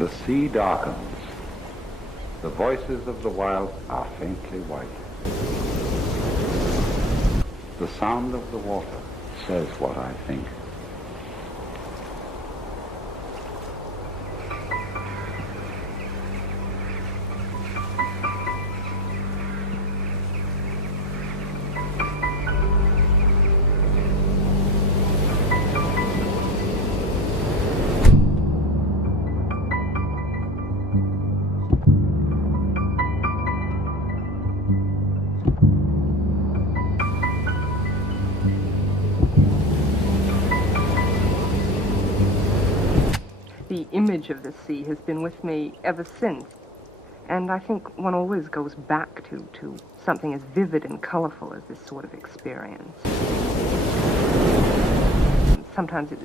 the sea darkens. The voices of the wild are faintly white. The sound of the water says what I think. The image of the sea has been with me ever since. And I think one always goes back to something as vivid and colorful as this sort of experience. Sometimes